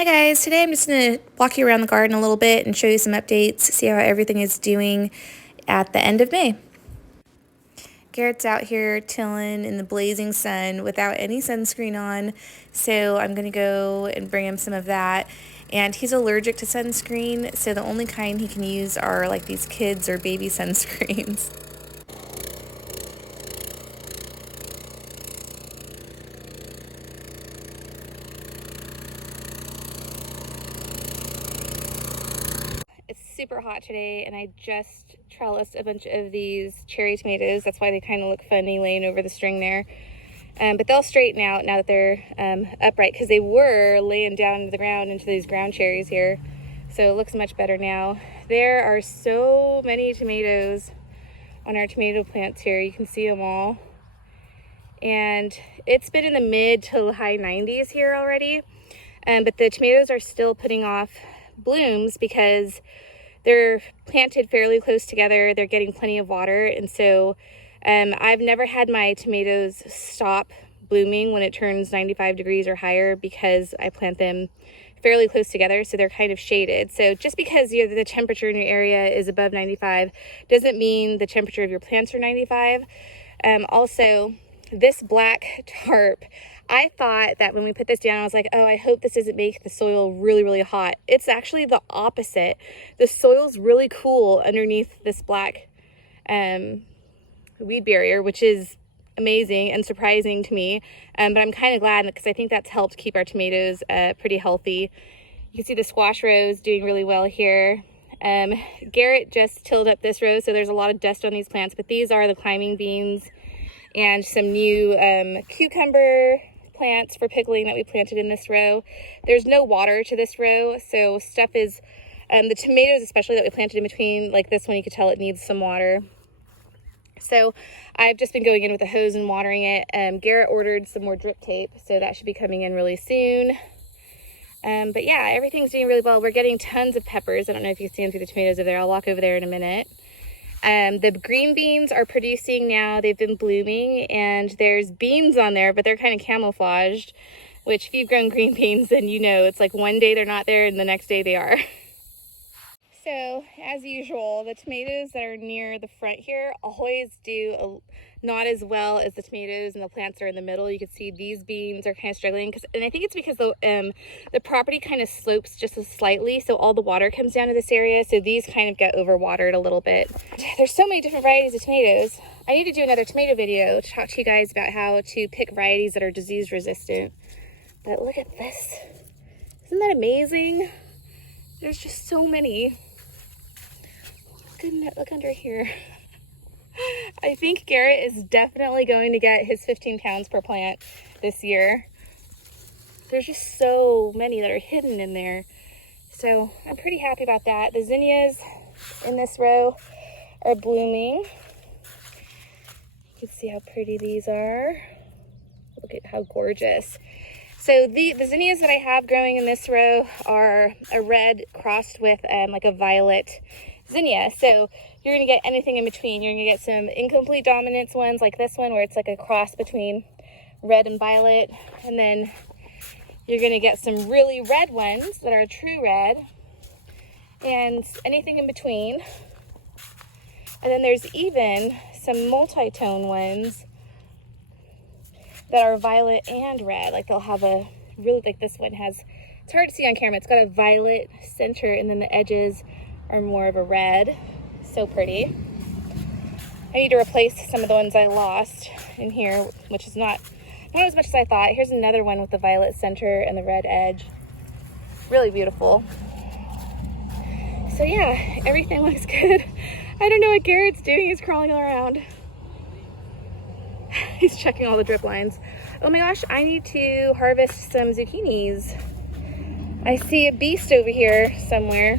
Hi guys, today I'm just going to walk you around the garden a little bit and show you some updates, see how everything is doing at the end of May. Garrett's out here tilling in the blazing sun without any sunscreen on, so I'm going to go and bring him some of that. And he's allergic to sunscreen, so the only kind he can use are like these kids or baby sunscreens. It's super hot today, and I just trellised a bunch of these cherry tomatoes. That's why they kind of look funny laying over the string there. But they'll straighten out now that they're upright, because they were laying down into the ground into these ground cherries here. So it looks much better now. There are so many tomatoes on our tomato plants here. You can see them all. And it's been in the mid to high 90s here already. But the tomatoes are still putting off blooms because they're planted fairly close together. They're getting plenty of water, and so I've never had my tomatoes stop blooming when it turns 95 degrees or higher, because I plant them fairly close together, so they're kind of shaded. So just because the temperature in your area is above 95 doesn't mean the temperature of your plants are 95. Also, this black tarp, I thought that when we put this down, I was like, oh, I hope this doesn't make the soil really, really hot. It's actually the opposite. The soil's really cool underneath this black weed barrier, which is amazing and surprising to me. But I'm kind of glad, because I think that's helped keep our tomatoes pretty healthy. You can see the squash rows doing really well here. Garrett just tilled up this row, so there's a lot of dust on these plants, but these are the climbing beans and some new cucumber plants for pickling that we planted in this row. There's no water to this row, so stuff is, the tomatoes especially that we planted in between, like this one, you could tell it needs some water. So I've just been going in with a hose and watering it. Garrett ordered some more drip tape, so that should be coming in really soon. But yeah, everything's doing really well. We're getting tons of peppers. I don't know if you can see them through the tomatoes over there. I'll walk over there in a minute. The green beans are producing now. They've been blooming, and there's beans on there, but they're kind of camouflaged, which if you've grown green beans, then you know it's like one day they're not there and the next day they are. So as usual, the tomatoes that are near the front here always do not as well as the tomatoes and the plants that are in the middle. You can see these beans are kind of struggling, and I think it's because the property kind of slopes just slightly, so all the water comes down to this area, so these kind of get overwatered a little bit. There's so many different varieties of tomatoes. I need to do another tomato video to talk to you guys about how to pick varieties that are disease resistant. But look at this. Isn't that amazing? There's just so many. Look under here. I think Garrett is definitely going to get his 15 pounds per plant this year. There's just so many that are hidden in there. So I'm pretty happy about that. The zinnias in this row are blooming. You can see how pretty these are. Look at how gorgeous. So the zinnias that I have growing in this row are a red crossed with like a violet zinnia. So you're going to get anything in between. You're going to get some incomplete dominance ones like this one, where it's like a cross between red and violet. And then you're going to get some really red ones that are true red, and anything in between. And then there's even some multi-tone ones that are violet and red. Like they'll have a really, like this one has, it's hard to see on camera, it's got a violet center, and then the edges are more of a red. So pretty. I need to replace some of the ones I lost in here, which is not as much as I thought. Here's another one with the violet center and the red edge. Really beautiful. So yeah, everything looks good. I don't know what Garrett's doing. He's crawling around. He's checking all the drip lines. Oh my gosh, I need to harvest some zucchinis. I see a beast over here somewhere.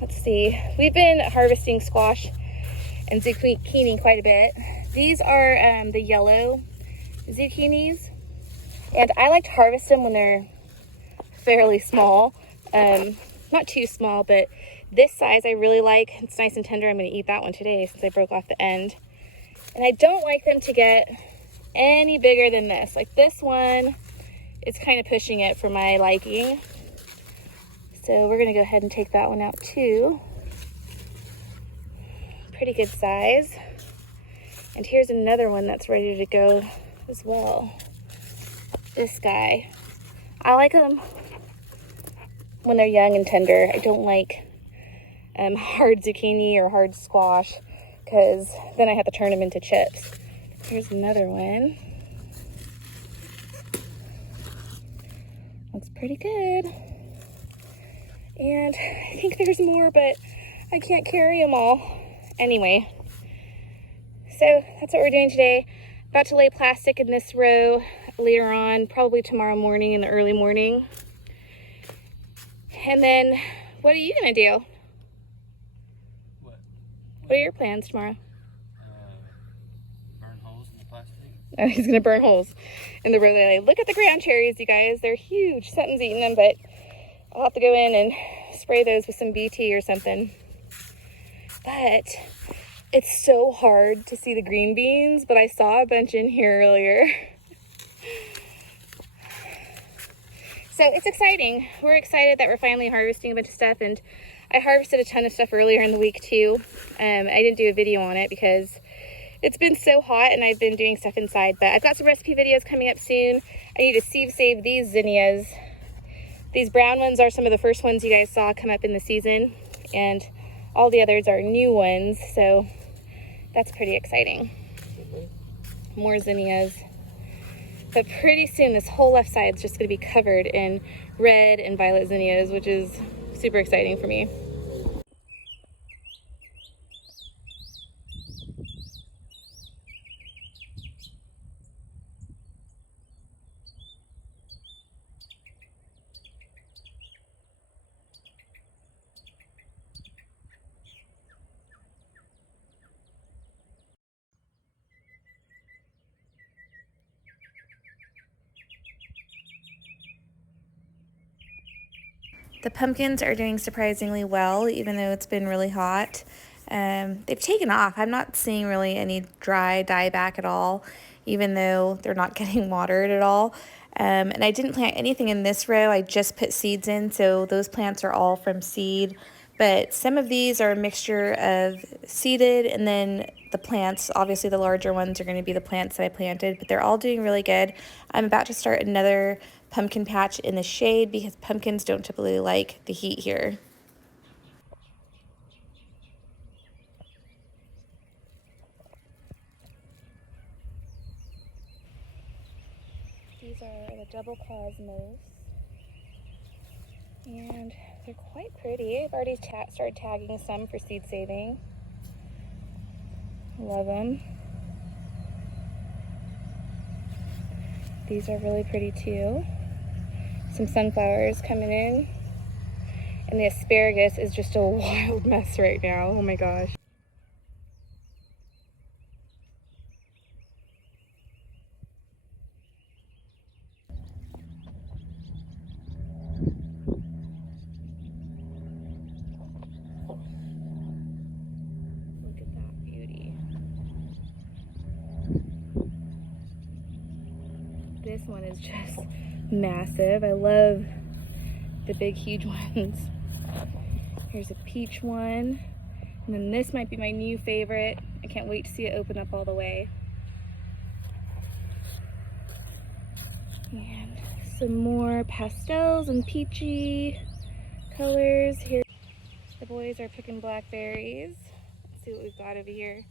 Let's see. We've been harvesting squash and zucchini quite a bit. These are the yellow zucchinis, and I like to harvest them when they're fairly small. Not too small, but this size I really like. It's nice and tender. I'm going to eat that one today since I broke off the end. And I don't like them to get any bigger than this. Like this one it's kind of pushing it for my liking. So we're gonna go ahead and take that one out too. Pretty good size. And here's another one that's ready to go as well. This guy. I like them when they're young and tender. I don't like hard zucchini or hard squash, because then I have to turn them into chips. Here's another one. Looks pretty good. And I think there's more, but I can't carry them all. Anyway, so that's what we're doing today. About to lay plastic in this row later on, probably tomorrow morning in the early morning. And then, what are you gonna do? What are your plans tomorrow? Burn holes in the plastic. Oh, he's gonna burn holes in the row that I lay. Look at the ground cherries, you guys. They're huge. Something's eating them, but I'll have to go in and spray those with some BT or something. But it's so hard to see the green beans, but I saw a bunch in here earlier. So it's exciting. We're excited that we're finally harvesting a bunch of stuff, and I harvested a ton of stuff earlier in the week too. I didn't do a video on it because it's been so hot and I've been doing stuff inside, but I've got some recipe videos coming up soon. I need to save these zinnias. These brown ones are some of the first ones you guys saw come up in the season, and all the others are new ones, so that's pretty exciting. More zinnias. But pretty soon this whole left side is just going to be covered in red and violet zinnias, which is super exciting for me. The pumpkins are doing surprisingly well, even though it's been really hot. They've taken off. I'm not seeing really any dry dieback at all, even though they're not getting watered at all. And I didn't plant anything in this row. I just put seeds in, so those plants are all from seed. But some of these are a mixture of seeded, and then the plants, obviously the larger ones are going to be the plants that I planted, but they're all doing really good. I'm about to start another pumpkin patch in the shade because pumpkins don't typically like the heat here. These are the double cosmos, and they're quite pretty. I've already started tagging some for seed saving. Love them. These are really pretty too. Some sunflowers coming in. And the asparagus is just a wild mess right now. Oh my gosh. Look at that beauty. This one is just massive. I love the big, huge ones. Here's a peach one. And then this might be my new favorite. I can't wait to see it open up all the way. And some more pastels and peachy colors. Here, the boys are picking blackberries. Let's see what we've got over here.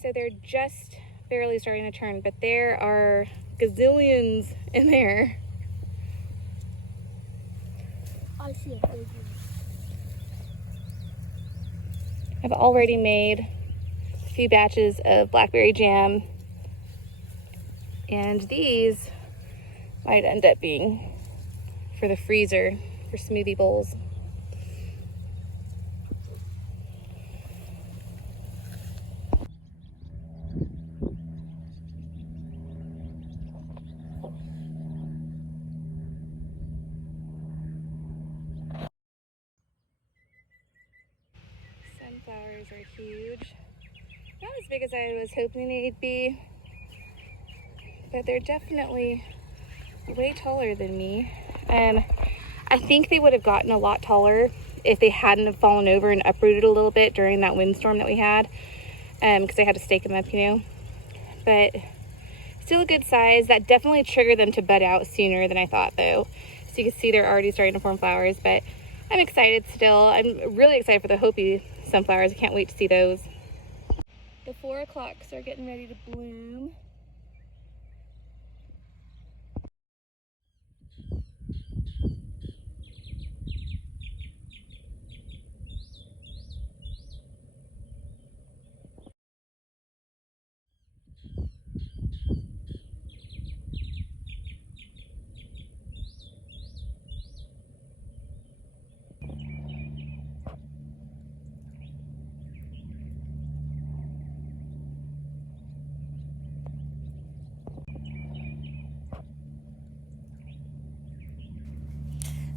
So they're just barely starting to turn, but there are gazillions in there. I see it. I've already made a few batches of blackberry jam, and these might end up being for the freezer for smoothie bowls. Sunflowers are huge. Not as big as I was hoping they'd be, but they're definitely way taller than me. I think they would have gotten a lot taller if they hadn't have fallen over and uprooted a little bit during that windstorm that we had, because I had to stake them up, you know. But still a good size. That definitely triggered them to bud out sooner than I thought, though. So you can see they're already starting to form flowers, but I'm excited still. I'm really excited for the Hopi sunflowers. I can't wait to see those. The 4 o'clocks are getting ready to bloom.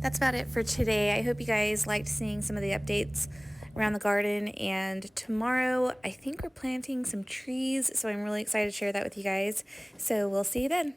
That's about it for today. I hope you guys liked seeing some of the updates around the garden, and tomorrow I think we're planting some trees, so I'm really excited to share that with you guys. So we'll see you then.